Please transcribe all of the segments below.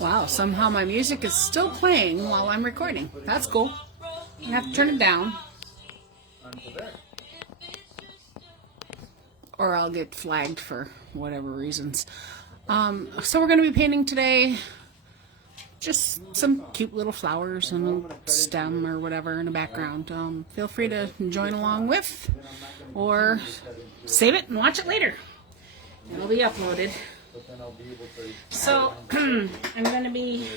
Wow, somehow my music is still playing while I'm recording. That's cool. I have to turn it down, or I'll get flagged for whatever reasons. So we're going to be painting today just some cute little flowers and a stem or whatever in the background. Feel free to join along with, or save it and watch it later. It'll be uploaded. So I'm going to be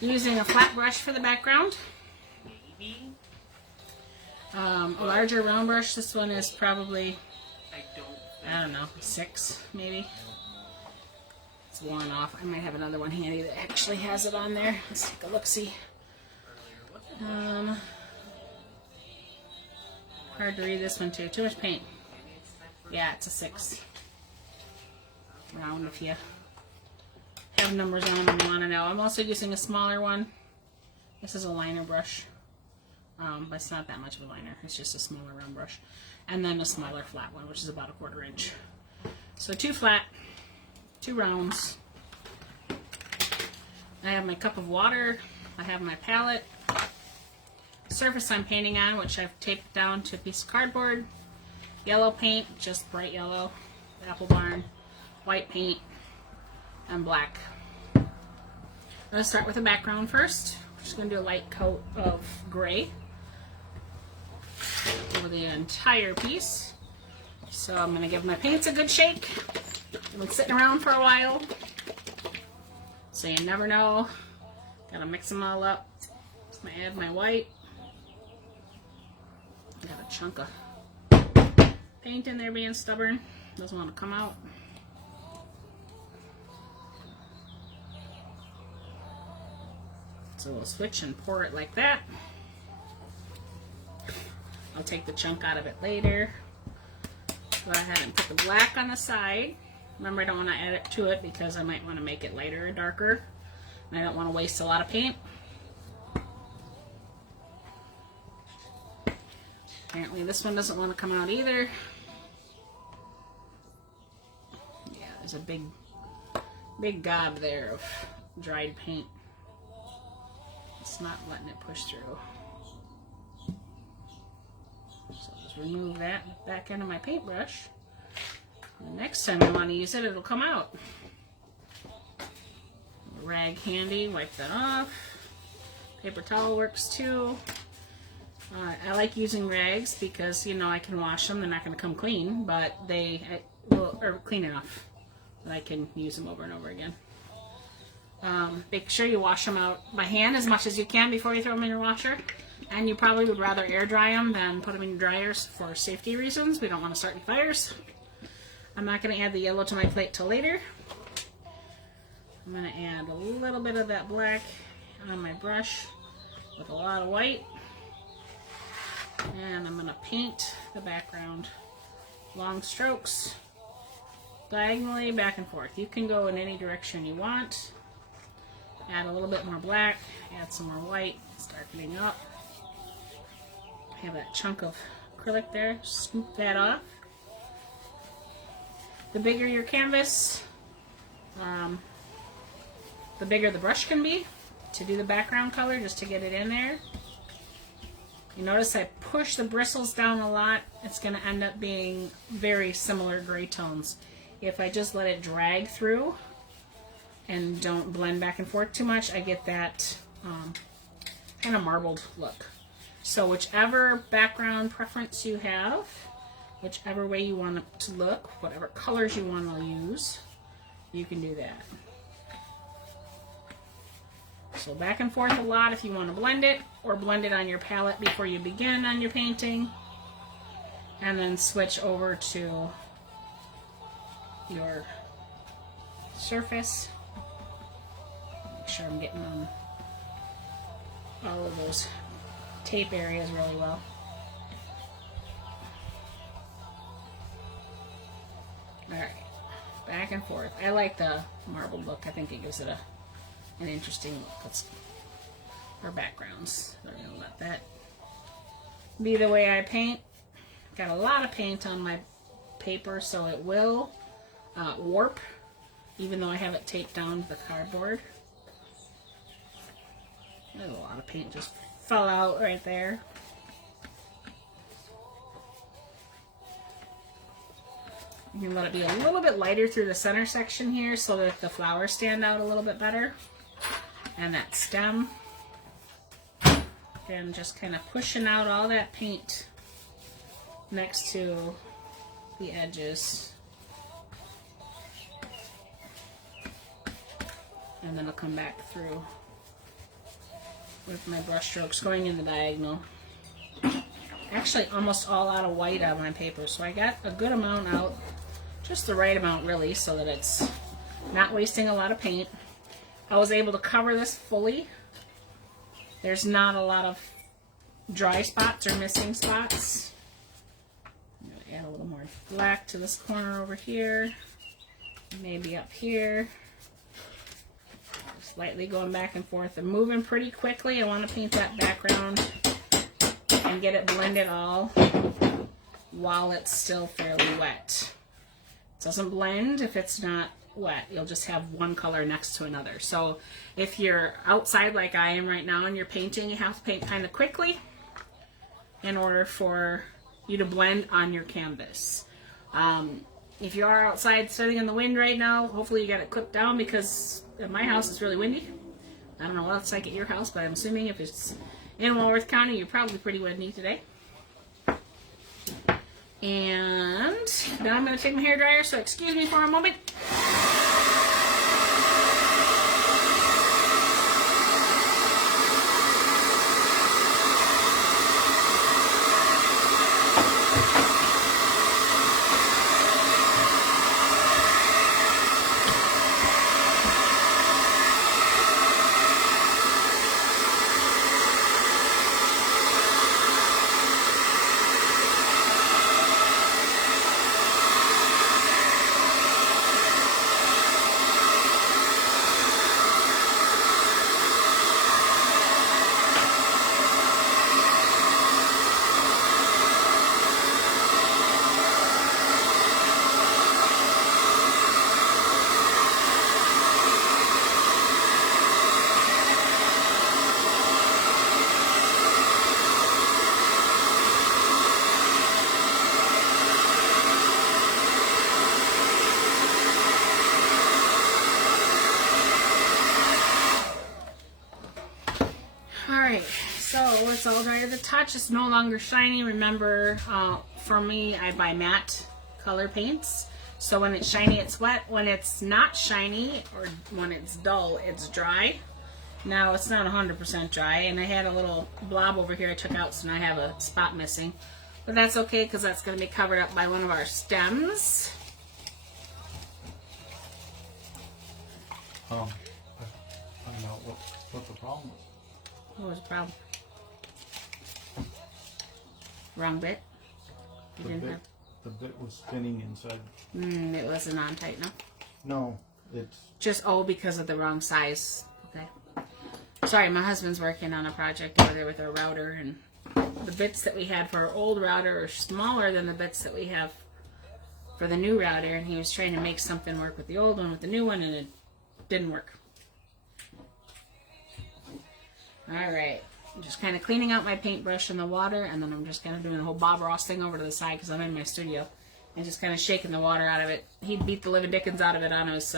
using a flat brush for the background. A larger round brush. This one is probably, I don't know, 6 maybe. It's worn off. I might have another one handy that actually has it on there. Let's take a look-see. Hard to read this one too. Too much paint. Yeah, it's a 6. Round if you have numbers on them and you want to know. I'm also using a smaller one. This is a liner brush. But it's not that much of a liner. It's just a smaller round brush. And then a smaller flat one, which is about 1/4 inch. So 2 flat, 2 rounds. I have my cup of water. I have my palette. Surface I'm painting on, which I've taped down to a piece of cardboard. Yellow paint, just bright yellow. Apple Barn. White paint. And black. I'm going to start with the background first. I'm just going to do a light coat of gray over the entire piece. So I'm going to give my paints a good shake. I've been sitting around for a while, so you never know. Gotta mix them all up. Just gonna add my white. Got a chunk of paint in there being stubborn. Doesn't want to come out. So we'll switch and pour it like that. I'll take the chunk out of it later. Go ahead and put the black on the side. Remember, I don't want to add it to it because I might want to make it lighter or darker. And I don't want to waste a lot of paint. Apparently this one doesn't want to come out either. Yeah, there's a big gob there of dried paint. It's not letting it push through. So I'll just remove that back into my paintbrush. The next time I want to use it, it'll come out. Rag handy, wipe that off. Paper towel works too. I like using rags because, you know, I can wash them. They're not going to come clean, but are clean enough that I can use them over and over again. Make sure you wash them out by hand as much as you can before you throw them in your washer. And you probably would rather air dry them than put them in your dryers for safety reasons. We don't want to start any fires. I'm not going to add the yellow to my plate till later. I'm going to add a little bit of that black on my brush with a lot of white. And I'm going to paint the background. Long strokes, diagonally back and forth. You can go in any direction you want. Add a little bit more black, add some more white, start getting up. I have that chunk of acrylic there, scoop that off. The bigger your canvas, the bigger the brush can be to do the background color, just to get it in there. You notice I push the bristles down a lot. It's going to end up being very similar gray tones. If I just let it drag through and don't blend back and forth too much, I get that kind of marbled look. So whichever background preference you have, whichever way you want it to look, whatever colors you want to use, you can do that. So back and forth a lot if you want to blend it, or blend it on your palette before you begin on your painting. And then switch over to your surface. Make sure I'm getting on all of those tape areas really well. Alright, back and forth. I like the marbled look. I think it gives it an interesting look. Let's, our backgrounds. So I'm going to let that be the way I paint. Got a lot of paint on my paper, so it will warp, even though I have it taped down to the cardboard. There's a lot of paint just fell out right there. You can let it be a little bit lighter through the center section here so that the flowers stand out a little bit better. And that stem. And just kind of pushing out all that paint next to the edges. And then I'll come back through with my brush strokes going in the diagonal. Actually almost all out of white on my paper, so I got a good amount out, just the right amount really, so that it's not wasting a lot of paint. I was able to cover this fully. There's not a lot of dry spots or missing spots. I'm going to add a little more black to this corner over here, maybe up here. Slightly going back and forth and moving pretty quickly. I want to paint that background and get it blended all while it's still fairly wet. It doesn't blend if it's not wet. You'll just have one color next to another. So if you're outside like I am right now and you're painting, you have to paint kind of quickly in order for you to blend on your canvas. If you are outside sitting in the wind right now, hopefully you got it clipped down, because at my house it's really windy. I don't know what it's like at your house, but I'm assuming if it's in Walworth County, you're probably pretty windy today. And now I'm going to take my hairdryer, so excuse me for a moment. So it's all dry to the touch. It's no longer shiny. Remember, for me, I buy matte color paints. So when it's shiny, it's wet. When it's not shiny, or when it's dull, it's dry. Now it's not 100% dry, and I had a little blob over here I took out, so now I have a spot missing. But that's okay, because that's going to be covered up by one of our stems. Find out what the problem was. What was the problem? Wrong bit? The bit was spinning inside. It wasn't on tight enough? No, it's... Just, because of the wrong size. Okay. Sorry, my husband's working on a project over there with our router, and the bits that we had for our old router are smaller than the bits that we have for the new router, and he was trying to make something work with the old one with the new one, and it didn't work. Alright, I'm just kind of cleaning out my paintbrush in the water, and then I'm just kind of doing the whole Bob Ross thing over to the side because I'm in my studio, and just kind of shaking the water out of it. He beat the living dickens out of it on his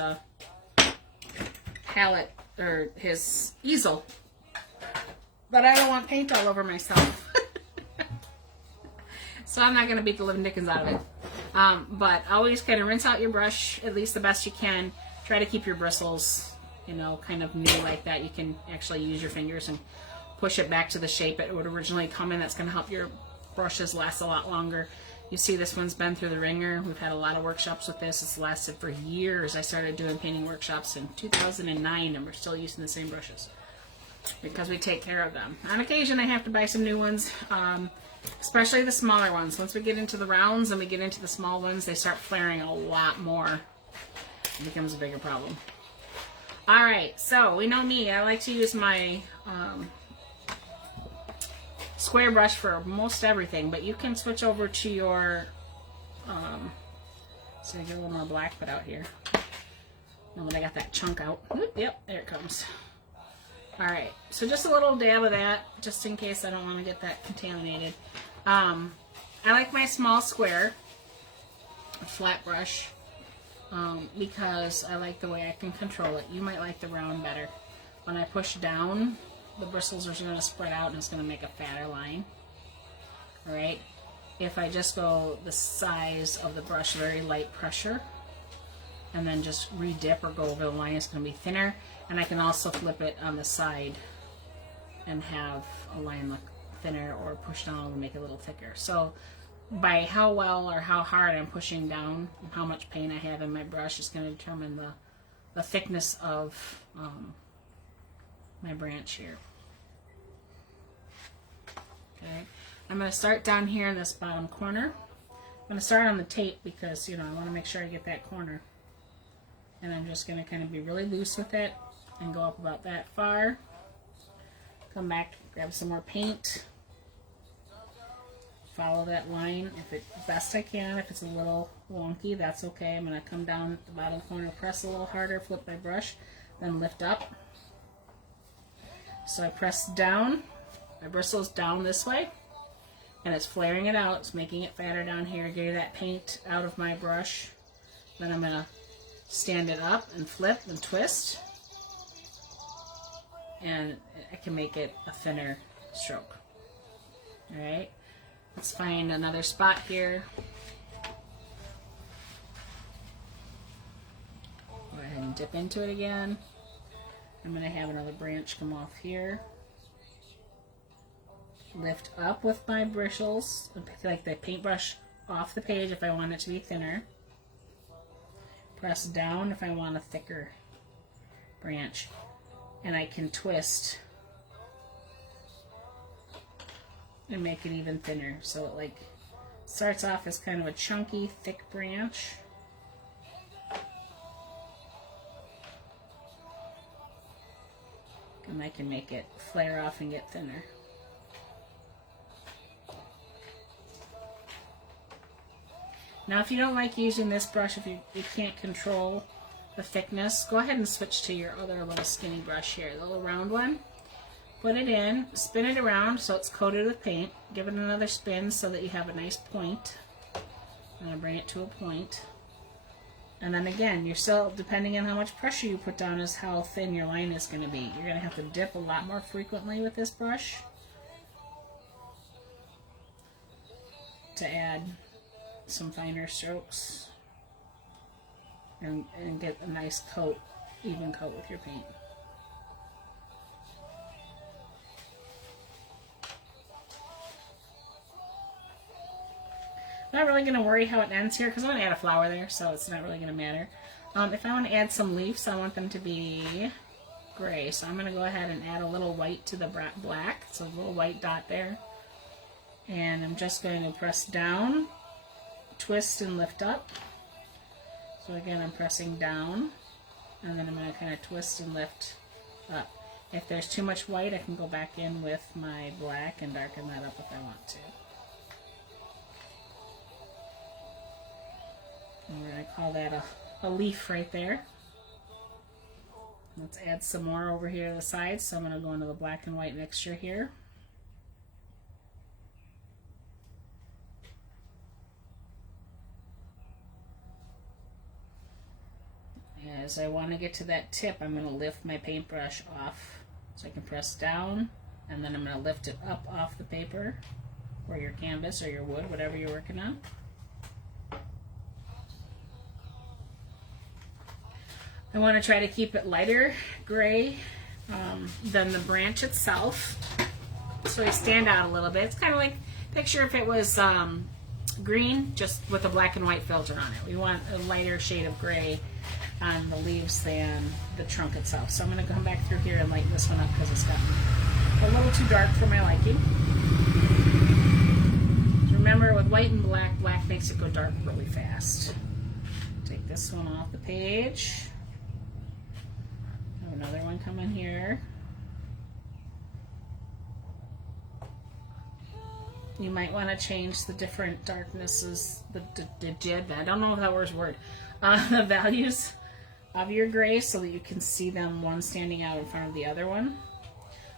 palette, or his easel. But I don't want paint all over myself. So I'm not going to beat the living dickens out of it. But always kind of rinse out your brush at least the best you can. Try to keep your bristles, you know, kind of new like that. You can actually use your fingers and push it back to the shape it would originally come in. That's going to help your brushes last a lot longer. You see this one's been through the ringer. We've had a lot of workshops with this. It's lasted for years. I started doing painting workshops in 2009, and we're still using the same brushes because we take care of them. On occasion, I have to buy some new ones, especially the smaller ones. Once we get into the rounds and we get into the small ones, they start flaring a lot more. It becomes a bigger problem. Alright, so we know me. I like to use my square brush for most everything, but you can switch over to your so I get a little more black put out here. Now that I got that chunk out. Yep, there it comes. Alright, so just a little dab of that, just in case I don't want to get that contaminated. I like my small square, flat brush, because I like the way I can control it. You might like the round better. When I push down, the bristles are going to spread out and it's going to make a fatter line. Alright, if I just go the size of the brush, very light pressure, and then just re-dip or go over the line, it's going to be thinner. And I can also flip it on the side and have a line look thinner, or push down and make it a little thicker. So by how well or how hard I'm pushing down and how much paint I have in my brush is going to determine the thickness of my branch here. Okay, I'm going to start down here in this bottom corner. I'm going to start on the tape because, you know, I want to make sure I get that corner. And I'm just going to kind of be really loose with it and go up about that far. Come back, grab some more paint. Follow that line best I can. If it's a little wonky, that's okay. I'm going to come down at the bottom corner, press a little harder, flip my brush, then lift up. So I press down, my bristle's down this way, and it's flaring it out. It's making it fatter down here, getting that paint out of my brush. Then I'm going to stand it up and flip and twist, and I can make it a thinner stroke. Alright, let's find another spot here. Go ahead and dip into it again. I'm going to have another branch come off here. Lift up with my bristles, like the paintbrush off the page if I want it to be thinner. Press down if I want a thicker branch. And I can twist and make it even thinner. So it like starts off as kind of a chunky, thick branch. And I can make it flare off and get thinner. Now if you don't like using this brush, if you can't control the thickness, go ahead and switch to your other little skinny brush here, the little round one. Put it in, spin it around so it's coated with paint. Give it another spin so that you have a nice point. I'm going to bring it to a point. And then again, you're still, depending on how much pressure you put down, is how thin your line is going to be. You're going to have to dip a lot more frequently with this brush to add some finer strokes and get a nice coat, even coat with your paint. I'm not really going to worry how it ends here because I'm going to add a flower there, so it's not really going to matter. If I want to add some leaves, I want them to be gray, so I'm going to go ahead and add a little white to the black, so a little white dot there. And I'm just going to press down, twist and lift up. So again, I'm pressing down, and then I'm going to kind of twist and lift up. If there's too much white, I can go back in with my black and darken that up if I want to. And we're going to call that a leaf right there. Let's add some more over here to the side. So I'm going to go into the black and white mixture here. As I want to get to that tip, I'm going to lift my paintbrush off. So I can press down, and then I'm going to lift it up off the paper, or your canvas, or your wood, whatever you're working on. I want to try to keep it lighter gray than the branch itself, so they stand out a little bit. It's kind of like, picture if it was green, just with a black and white filter on it. We want a lighter shade of gray on the leaves than the trunk itself. So I'm going to come back through here and lighten this one up because it's gotten a little too dark for my liking. Remember, with white and black, black makes it go dark really fast. Take this one off the page. Have another one coming here. You might want to change the different darknesses, I don't know if that was a word, the values of your gray so that you can see them one standing out in front of the other one.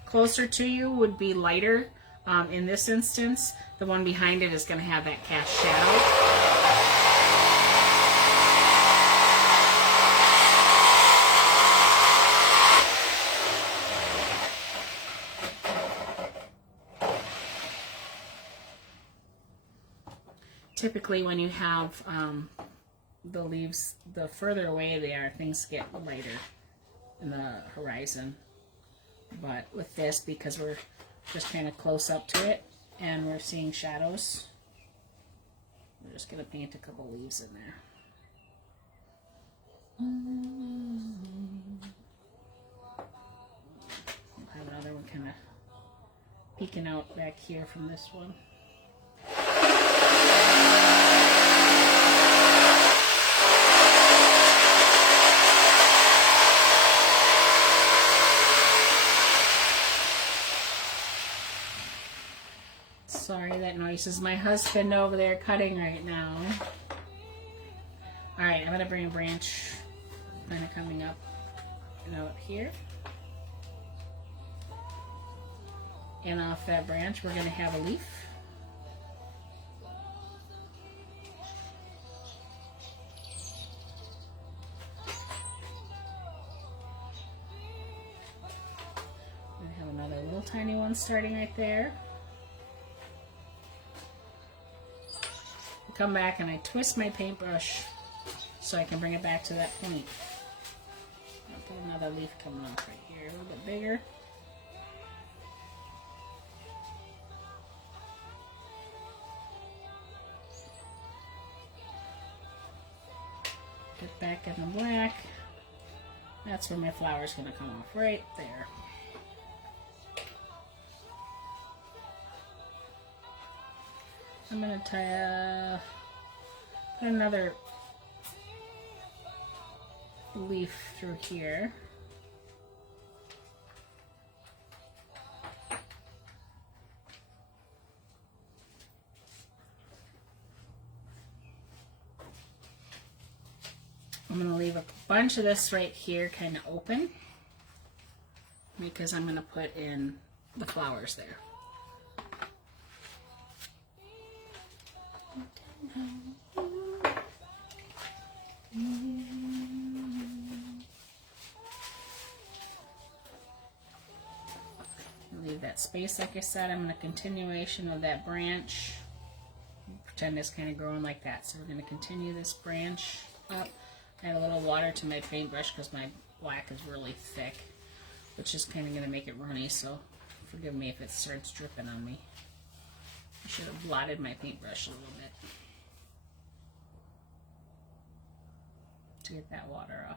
closer to you would be lighter. In this instance, the one behind it is going to have that cast shadow. Typically when you have the leaves, the further away they are, things get lighter in the horizon. But with this, because we're just kind of close up to it and we're seeing shadows, we're just going to paint a couple leaves in there. We'll have another one kind of peeking out back here from this one. Sorry, that noise is my husband over there cutting right now. Alright, I'm going to bring a branch kind of coming up and out here. And off that branch, we're going to have a leaf. We have another little tiny one starting right there. Come back and I twist my paintbrush so I can bring it back to that point. I'll put another leaf coming off right here, a little bit bigger. Get back in the black. That's where my flower's going to come off, right there. I'm going to put another leaf through here. I'm going to leave a bunch of this right here kind of open because I'm going to put in the flowers there. Leave that space like I said. I'm going to continuation of that branch. Pretend it's kind of growing like that. So we're going to continue this branch up. Add a little water to my paintbrush because my black is really thick, which is kind of going to make it runny, so forgive me if it starts dripping on me. I should have blotted my paintbrush a little bit to get that water off.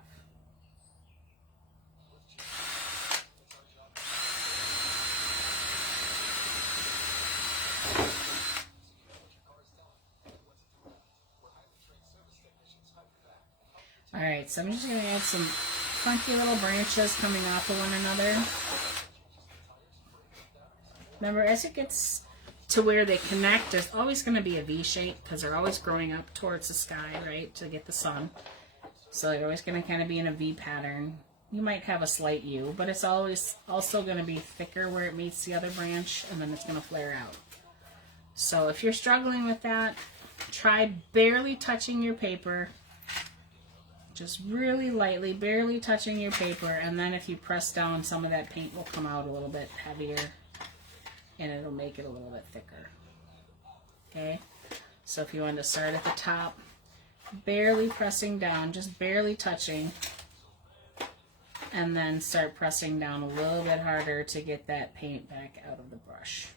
Alright, so I'm just going to add some funky little branches coming off of one another. Remember, as it gets to where they connect, there's always going to be a V shape because they're always growing up towards the sky, right, to get the sun. So they're always going to kind of be in a V pattern. You might have a slight U, but it's always also going to be thicker where it meets the other branch, and then it's going to flare out. So if you're struggling with that, try barely touching your paper. Just really lightly, barely touching your paper, and then if you press down, some of that paint will come out a little bit heavier, and it'll make it a little bit thicker. Okay? So if you want to start at the top, barely pressing down, just barely touching, and then start pressing down a little bit harder to get that paint back out of the brush.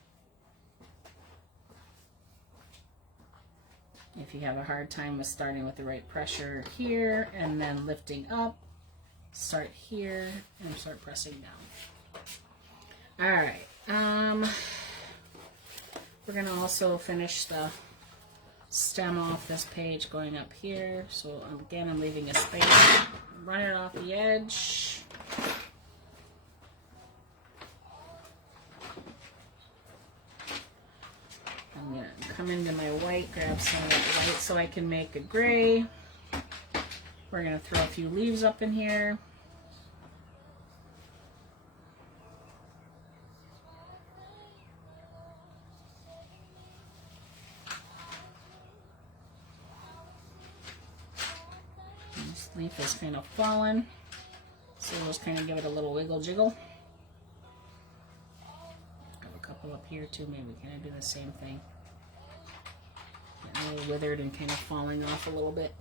If you have a hard time with starting with the right pressure here and then lifting up, start here and start pressing down. Alright, we're going to also finish the stem off this page going up here. So again, I'm leaving a space, run it off the edge. I'm going to come into my white, grab some of that white so I can make a gray. We're going to throw a few leaves up in here. This leaf is kind of fallen, so we'll just kind of give it a little wiggle jiggle. Have a couple up here too, maybe kind of do the same thing. Getting a little withered and kind of falling off a little bit.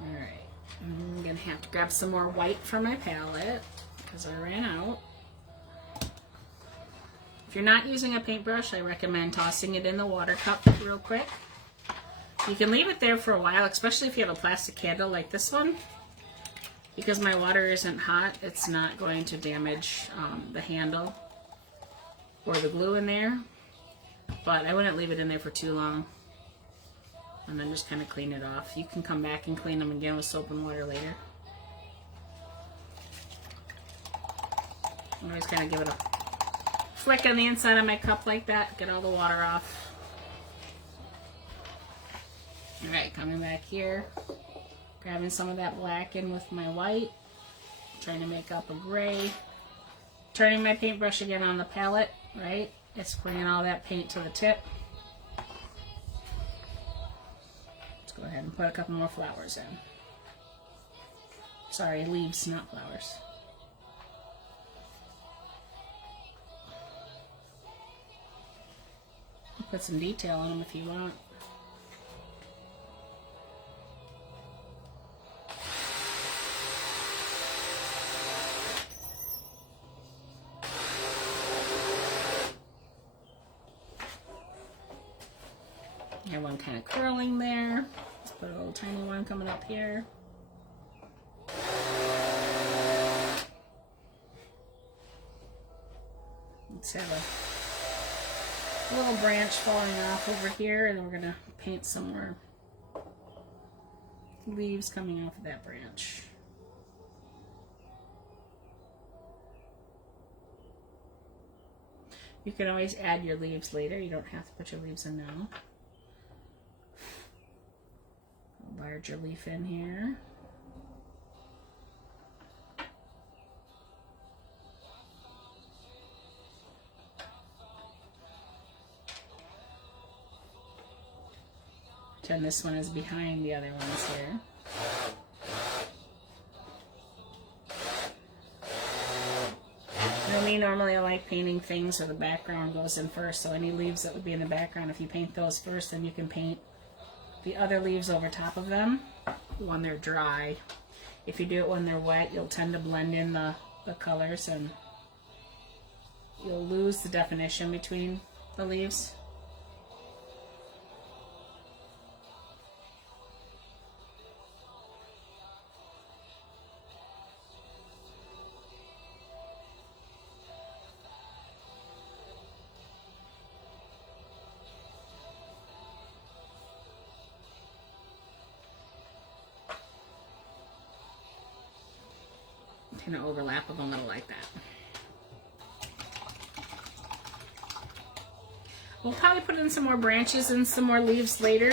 Alright, I'm gonna have to grab some more white from my palette because I ran out. If you're not using a paintbrush, I recommend tossing it in the water cup real quick. You can leave it there for a while, especially if you have a plastic candle like this one. Because my water isn't hot, it's not going to damage the handle or the glue in there. But I wouldn't leave it in there for too long. And then just kind of clean it off. You can come back and clean them again with soap and water later. I always kind of give it a flick on the inside of my cup like that, get all the water off. Alright, coming back here, grabbing some of that black in with my white, trying to make up a gray, turning my paintbrush again on the palette, right? It's bringing all that paint to the tip. Let's go ahead and put a couple more flowers in. Sorry, leaves, not flowers. Put some detail on them if you want. I have one kind of curling there. Let's put a little tiny one coming up here. Let's have a little branch falling off over here, and we're gonna paint some more leaves coming off of that branch. You can always add your leaves later. You don't have to put your leaves in now. A larger leaf in here. And this one is behind the other ones here. Normally I like painting things where the background goes in first, so any leaves that would be in the background, if you paint those first, then you can paint the other leaves over top of them when they're dry. If you do it when they're wet, you'll tend to blend in the colors and you'll lose the definition between the leaves. Kind of overlap them a little like that. We'll probably put in some more branches and some more leaves later.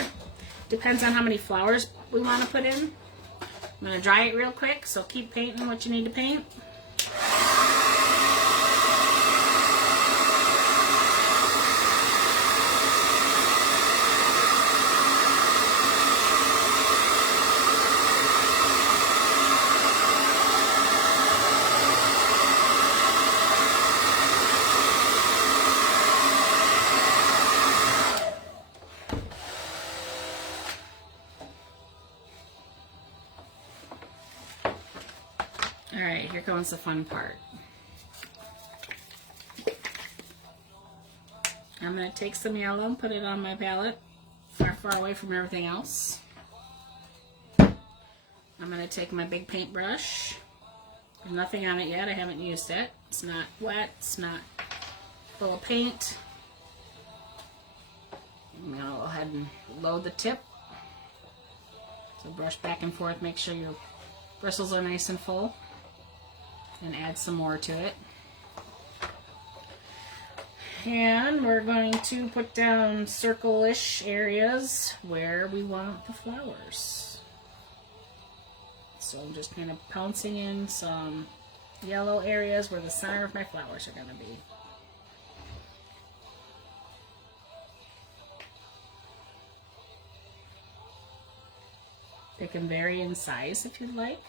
Depends on how many flowers we want to put in. I'm going to dry it real quick, so keep painting what you need to paint. Alright, here comes the fun part. I'm going to take some yellow and put it on my palette, far away from everything else. I'm going to take my big paintbrush. There's nothing on it yet, I haven't used it. It's not wet, it's not full of paint. I'm going to go ahead and load the tip. So brush back and forth, make sure your bristles are nice and full. And add some more to it. And we're going to put down circle-ish areas where we want the flowers. So I'm just kind of pouncing in some yellow areas where the center of my flowers are going to be. They can vary in size if you'd like.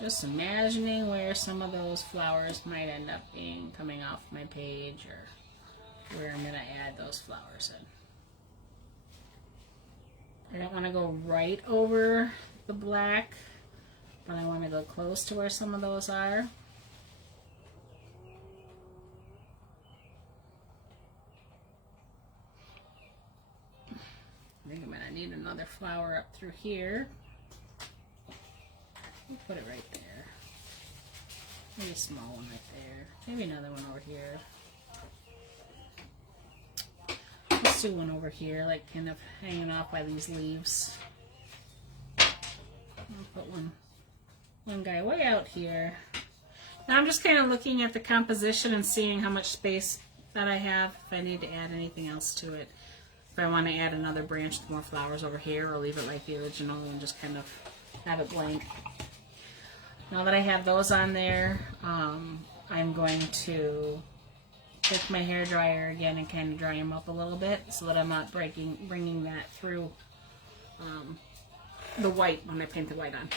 Just imagining where some of those flowers might end up being coming off my page, or where I'm going to add those flowers in. I don't want to go right over the black, but I want to go close to where some of those are. I think I'm going to need another flower up through here. We'll put it right there. Maybe a small one right there. Maybe another one over here. Let's do one over here, like kind of hanging off by these leaves. I'll put one guy way out here. Now I'm just kind of looking at the composition and seeing how much space that I have, if I need to add anything else to it. If I want to add another branch with more flowers over here, or leave it like the original and just kind of have it blank. Now that I have those on there, I'm going to take my hair dryer again and kind of dry them up a little bit so that I'm not bringing that through the white when I paint the white on.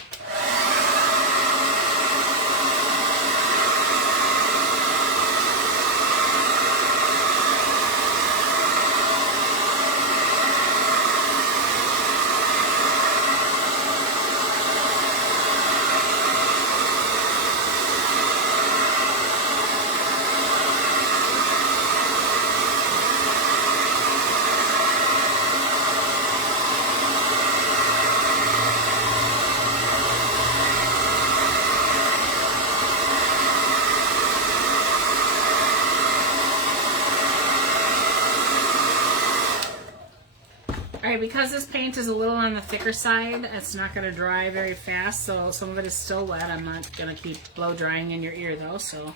Because this paint is a little on the thicker side, it's not going to dry very fast, so some of it is still wet. I'm not going to keep blow drying in your ear though, so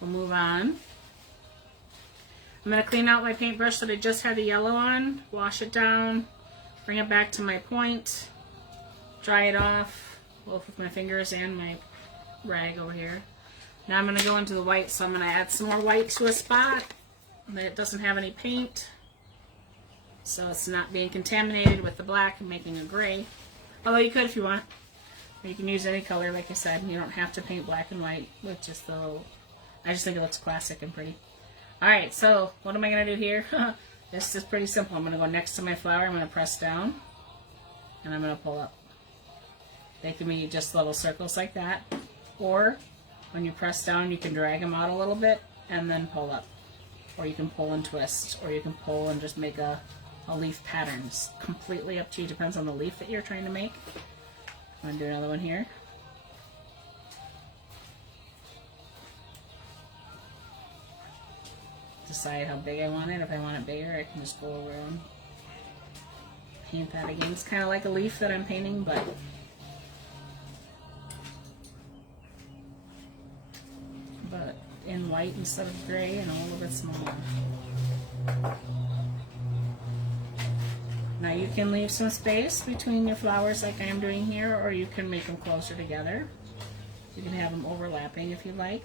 we'll move on. I'm going to clean out my paintbrush that I just had the yellow on, wash it down, bring it back to my point, dry it off, both with my fingers and my rag over here. Now I'm going to go into the white, so I'm going to add some more white to a spot that it doesn't have any paint. So it's not being contaminated with the black and making a gray. Although you could if you want. Or you can use any color, like I said. You don't have to paint black and white with just the little... I just think it looks classic and pretty. Alright, so what am I going to do here? This is pretty simple. I'm going to go next to my flower. I'm going to press down. And I'm going to pull up. They can be just little circles like that. Or when you press down, you can drag them out a little bit and then pull up. Or you can pull and twist. Or you can pull and just make a leaf pattern. It's completely up to you. Depends on the leaf that you're trying to make. I'm going to do another one here. Decide how big I want it. If I want it bigger, I can just go over and paint that again. It's kind of like a leaf that I'm painting, but in white instead of gray and a little bit smaller. Now you can leave some space between your flowers like I am doing here, or you can make them closer together. You can have them overlapping if you like.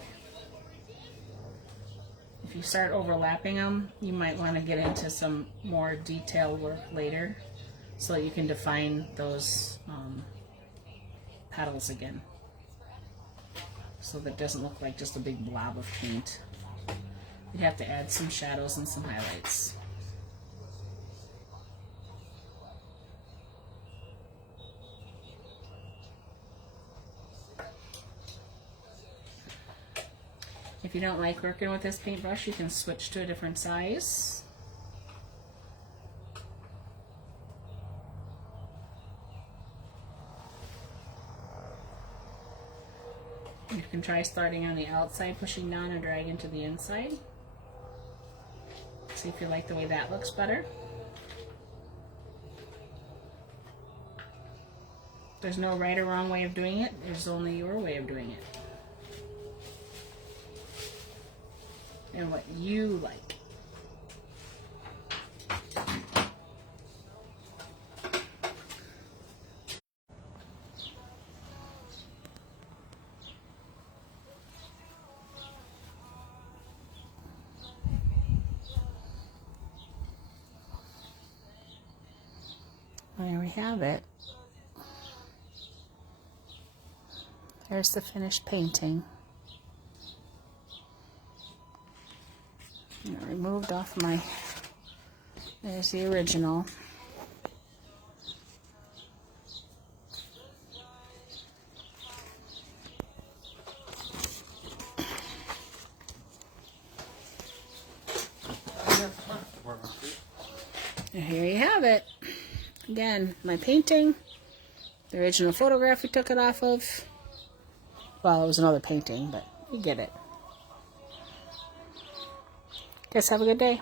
If you start overlapping them, you might want to get into some more detail work later so that you can define those petals again. So that it doesn't look like just a big blob of paint. You'd have to add some shadows and some highlights. If you don't like working with this paintbrush, you can switch to a different size. You can try starting on the outside, pushing down and dragging to the inside. See if you like the way that looks better. There's no right or wrong way of doing it. There's only your way of doing it. and what you like. There we have it. There's the finished painting. I removed off my, there's the original. And here you have it. Again, my painting, the original photograph we took it off of. Well, it was another painting, but you get it. Guys, have a good day.